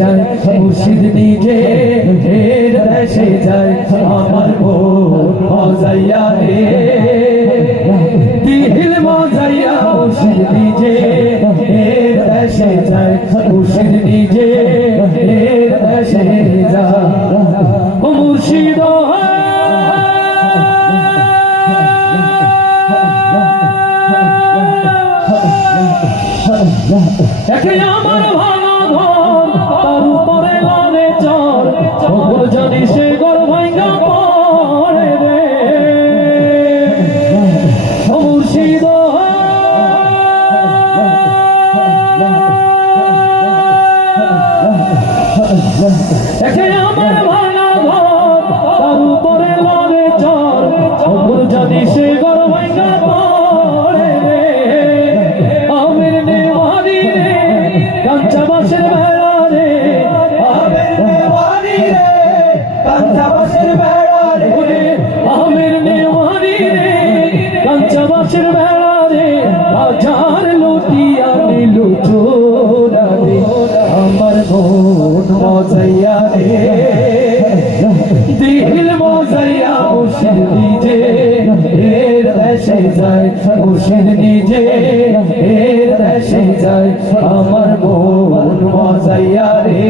যায় মুর্শিদ নিজে এর দেশে যায় আমার মন মজাইয়া রে দিল মজাইয়া মুর্শিদ নিজে এর দেশে যায় মুর্শিদ নিজে এর দেশে যায় ও মুর্শিদ একে আমার ভাঙা ঘর তার উপরে লালে চর ওপর জানি সে ঘর ভাঙা পড়ে রে ও মুর্শিদ একে আমার ভাঙা ঘর তার উপরে লালে চর ওপর জানি সে ঘর ভাঙা পড়ে রে আমির নেওয়ারি রে কাঞ্চা বাসের বেড়া রে আমির নেওয়ারি রে কাঞ্চা বাসের বেড়া রে আমির নেওয়ারি রে কাঞ্চা বাসের বেড়া রে হাজার লুটিয়া নিল চোরা রে আমার মন মজাইয়া রে দিল মজাইয়া মুর্শিদ নিজে এর দেশে যায় মুর্শিদ নিজে এর দেশে যায় আমার মন মজাইয়া রে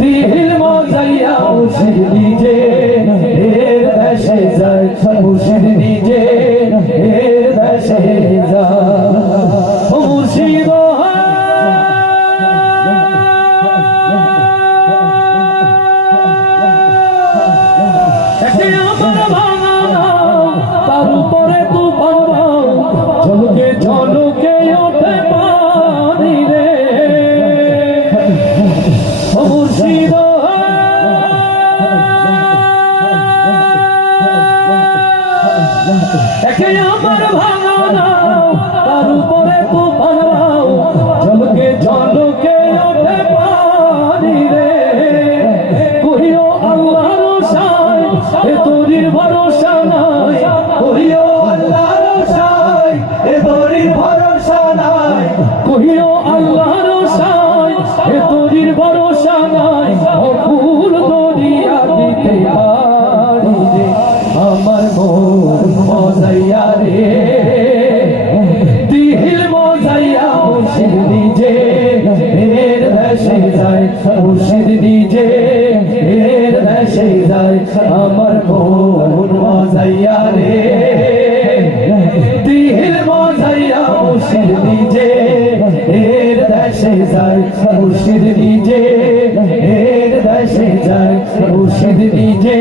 দিল মজাইয়া মুর্শিদ নিজে এর দেশে যায় মুর্শিদ নিজে এর দেশে যায় ও মুর্শিদ তার উপরে তুফান ঝলকে ঝলকে ওঠে পানি রে ও মুর্শিদ একে আমার ভাঙা তার উপরে তুফান ঝলকে ঝলকে ওঠে পানি রে কহিও আল্লাহর সায় এ তোরির ভরসা নাই কহিও আল্লাহর সায় এ তোরির ভরসা নাই কহিও আল্লাহর সায় এ তোরির ভরসা নাই অকুল দরিয়া দিতে পারি রে আমার মন মজাইয়া রে দিল মজাইয়া মুর্শিদ নিজে এর দেশে যায় মুর্শিদ নিজে এর দেশে যায় আমার মন মজাইয়া রে দিল মজাইয়া মুর্শিদ নিজে এর দেশে যায় মুর্শিদ নিজে এর দেশে যায় মুর্শিদ নিজে